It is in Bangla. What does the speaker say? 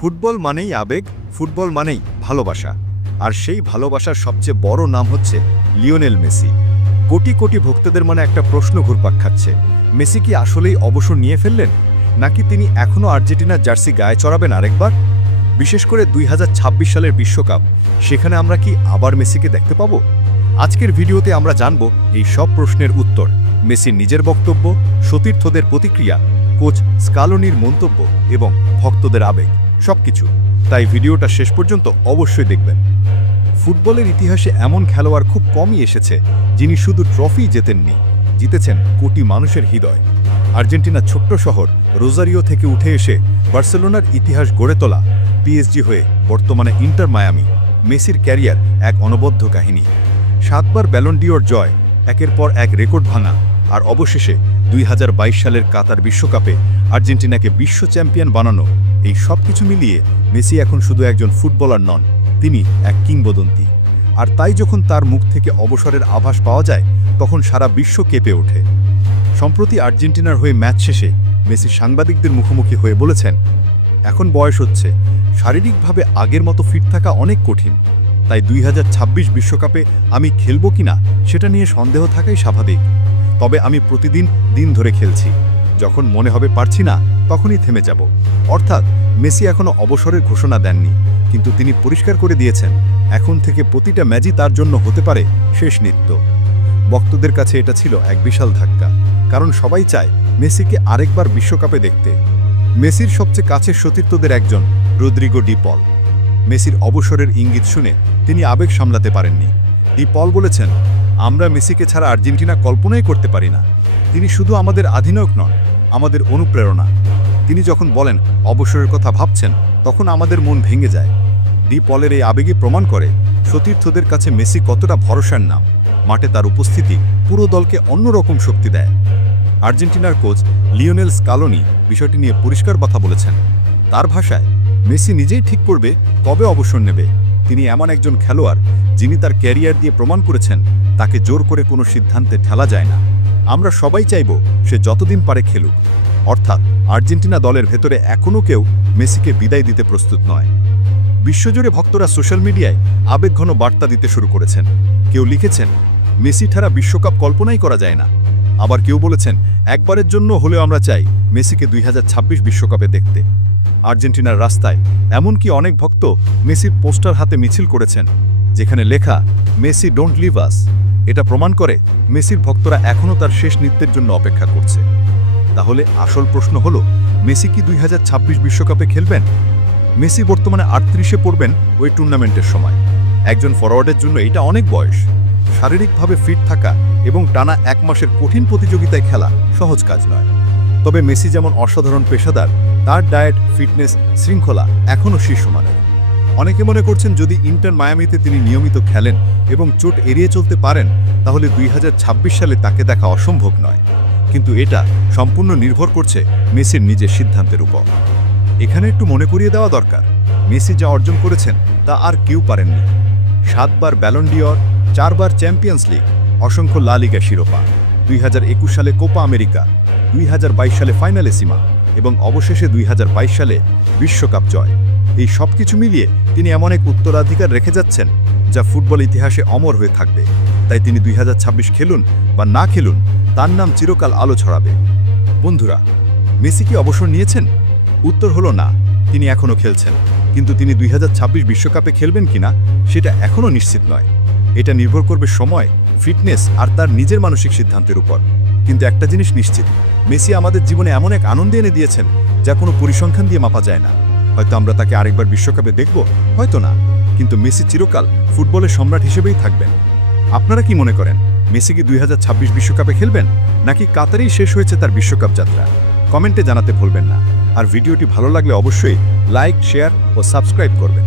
ফুটবল মানেই আবেগ, ফুটবল মানেই ভালোবাসা। আর সেই ভালোবাসার সবচেয়ে বড় নাম হচ্ছে লিওনেল মেসি। কোটি কোটি ভক্তদের মনে একটা প্রশ্ন ঘুরপাক খাচ্ছে, মেসি কি আসলেই অবসর নিয়ে ফেললেন? নাকি তিনি এখনও আর্জেন্টিনার জার্সি গায়ে চড়াবেন আরেকবার? বিশেষ করে দুই হাজার ছাব্বিশ সালের বিশ্বকাপ, সেখানে আমরা কি আবার মেসিকে দেখতে পাবো? আজকের ভিডিওতে আমরা জানব এই সব প্রশ্নের উত্তর, মেসির নিজের বক্তব্য, সতীর্থদের প্রতিক্রিয়া, কোচ স্কালোনির মন্তব্য এবং ভক্তদের আবেগ। সবকিছু। তাই ভিডিওটা শেষ পর্যন্ত অবশ্যই দেখবেন। ফুটবলের ইতিহাসে এমন খেলোয়াড় খুব কমই এসেছে, যিনি শুধু ট্রফি জেতেননি, জিতেছেন কোটি মানুষের হৃদয়। আর্জেন্টিনার ছোট্ট শহর রোজারিও থেকে উঠে এসে বার্সেলোনার ইতিহাস গড়ে তোলা পিএসজি হয়ে বর্তমানে ইন্টার মায়ামি, মেসির ক্যারিয়ার এক অনবদ্য কাহিনী। সাতবার ব্যালন্ডিওর জয়, একের পর এক রেকর্ড ভাঙা আর অবশেষে দুই হাজার বাইশ সালের কাতার বিশ্বকাপে আর্জেন্টিনাকে বিশ্ব চ্যাম্পিয়ন বানানো। এই সব কিছু মিলিয়ে মেসি এখন শুধু একজন ফুটবলার নন, তিনি এক কিংবদন্তি। আর তাই যখন তার মুখ থেকে অবসরের আভাস পাওয়া যায়, তখন সারা বিশ্ব কেঁপে ওঠে। সম্প্রতি আর্জেন্টিনার হয়ে ম্যাচ শেষে মেসি সাংবাদিকদের মুখোমুখি হয়ে বলেছেন, এখন বয়স হচ্ছে। শারীরিকভাবে আগের মতো ফিট থাকা অনেক কঠিন। তাই দুই বিশ্বকাপে আমি খেলব কিনা, সেটা নিয়ে সন্দেহ থাকাই স্বাভাবিক। তবে আমি প্রতিদিন দিন ধরে খেলছি। যখন মনে হবে পারছি না, তখনই থেমে যাব। অর্থাৎ, মেসি এখনও অবসরের ঘোষণা দেননি, কিন্তু তিনি পরিষ্কার করে দিয়েছেন, এখন থেকে প্রতিটা ম্যাচই তার জন্য হতে পারে শেষ নৃত্য। ভক্তদের কাছে এটা ছিল এক বিশাল ধাক্কা, কারণ সবাই চায় মেসিকে আরেকবার বিশ্বকাপে দেখতে। মেসির সবচেয়ে কাছের সতীর্থদের একজন, রদ্রিগো ডি পল। মেসির অবসরের ইঙ্গিত শুনে তিনি আবেগ সামলাতে পারেননি। ডি পল বলেছেন আমরা মেসিকে ছাড়া আর্জেন্টিনা কল্পনাই করতে পারি না। তিনি শুধু আমাদের আধিনায়ক নন, আমাদের অনুপ্রেরণা। তিনি যখন বলেন, অবসরের কথা ভাবছেন, তখন আমাদের মন ভেঙে যায়। ডি পলের এই আবেগই প্রমাণ করে সতীর্থদের কাছে মেসি কতটা ভরসার নাম। মাঠে তার উপস্থিতি পুরো দলকে অন্যরকম শক্তি দেয়। আর্জেন্টিনার কোচ লিওনেল স্কালোনি বিষয়টি নিয়ে পরিষ্কার কথা বলেছেন। তার ভাষায়, মেসি নিজেই ঠিক করবে কবে অবসর নেবে। তিনি এমন একজন খেলোয়াড় যিনি তার ক্যারিয়ার দিয়ে প্রমাণ করেছেন, তাকে জোর করে কোনো সিদ্ধান্তে ঠেলা যায় না। আমরা সবাই চাইব সে যতদিন পারে খেলুক। অর্থাৎ আর্জেন্টিনা দলের ভেতরে এখনও কেউ মেসিকে বিদায় দিতে প্রস্তুত নয়। বিশ্বজুড়ে ভক্তরা সোশ্যাল মিডিয়ায় আবেগঘন বার্তা দিতে শুরু করেছেন। কেউ লিখেছেন, মেসি ছাড়া বিশ্বকাপ কল্পনাই করা যায় না। আবার কেউ বলেছেন, একবারের জন্য হলেও আমরা চাই মেসিকে দুই বিশ্বকাপে দেখতে। আর্জেন্টিনার রাস্তায়। এমনকি অনেক ভক্ত মেসির পোস্টার হাতে মিছিল করেছেন, যেখানে লেখা, মেসি ডোন্ট লিভ আস। এটা প্রমাণ করে মেসির ভক্তরা এখনও তার শেষ নৃত্যের জন্য অপেক্ষা করছে। তাহলে আসল প্রশ্ন হল, মেসি কি দুই বিশ্বকাপে খেলবেন? মেসি বর্তমানে আটত্রিশে পড়বেন ওই টুর্নামেন্টের সময়। একজন ফরওয়ার্ডের জন্য এটা অনেক বয়স। শারীরিকভাবে ফিট থাকা এবং টানা এক মাসের কঠিন প্রতিযোগিতায় খেলা সহজ কাজ নয়। তবে মেসি যেমন অসাধারণ পেশাদার, তার ডায়েট, ফিটনেস শৃঙ্খলা এখনও শীর্ষমানের অনেকে মনে করছেন যদি ইন্টার মায়ামিতে তিনি নিয়মিত খেলেন এবং চোট এড়িয়ে চলতে পারেন, তাহলে দুই হাজার ছাব্বিশ সালে তাকে দেখা অসম্ভব নয়। কিন্তু এটা সম্পূর্ণ নির্ভর করছে মেসির নিজের সিদ্ধান্তের উপর। এখানে একটু মনে করিয়ে দেওয়া দরকার, মেসি যা অর্জন করেছেন তা আর কেউ পারেননি। সাতবার ব্যালন্ডিয়র চারবার চ্যাম্পিয়ন্স লিগ অসংখ্য লা লিগা শিরোপা, দুই হাজার একুশ সালে কোপা আমেরিকা দুই হাজার বাইশ সালে ফাইনালে সীমা এবং অবশেষে দুই হাজার বাইশ সালে বিশ্বকাপ জয়। এই সব কিছু মিলিয়ে তিনি এমন এক উত্তরাধিকার রেখে যাচ্ছেন যা ফুটবল ইতিহাসে অমর হয়ে থাকবে। তাই তিনি দুই হাজার ছাব্বিশ খেলুন বা না খেলুন, তার নাম চিরকাল আলো ছড়াবে। বন্ধুরা, মেসি কি অবসর নিয়েছেন? উত্তর হলো না, তিনি এখনও খেলছেন। কিন্তু তিনি দুই বিশ্বকাপে খেলবেন কিনা, সেটা এখনও নিশ্চিত নয়। এটা নির্ভর করবে সময় ফিটনেস আর তার নিজের মানসিক সিদ্ধান্তের উপর। কিন্তু একটা জিনিস নিশ্চিত, মেসি আমাদের জীবনে এমন এক আনন্দ এনে দিয়েছেন যা কোনো পরিসংখ্যান দিয়ে মাপা যায় না। হয়তো আমরা তাকে আরেকবার বিশ্বকাপে দেখব, হয়তো না, কিন্তু মেসি চিরকাল ফুটবলের সম্রাট হিসেবেই থাকবেন। আপনারা কি মনে করেন, মেসি কি দুই বিশ্বকাপে খেলবেন, নাকি কাতারেই শেষ হয়েছে তার বিশ্বকাপ যাত্রা? কমেন্টে জানাতে ভুলবেন না, আর ভিডিওটি ভালো লাগলে অবশ্যই লাইক, শেয়ার ও সাবস্ক্রাইব করবেন।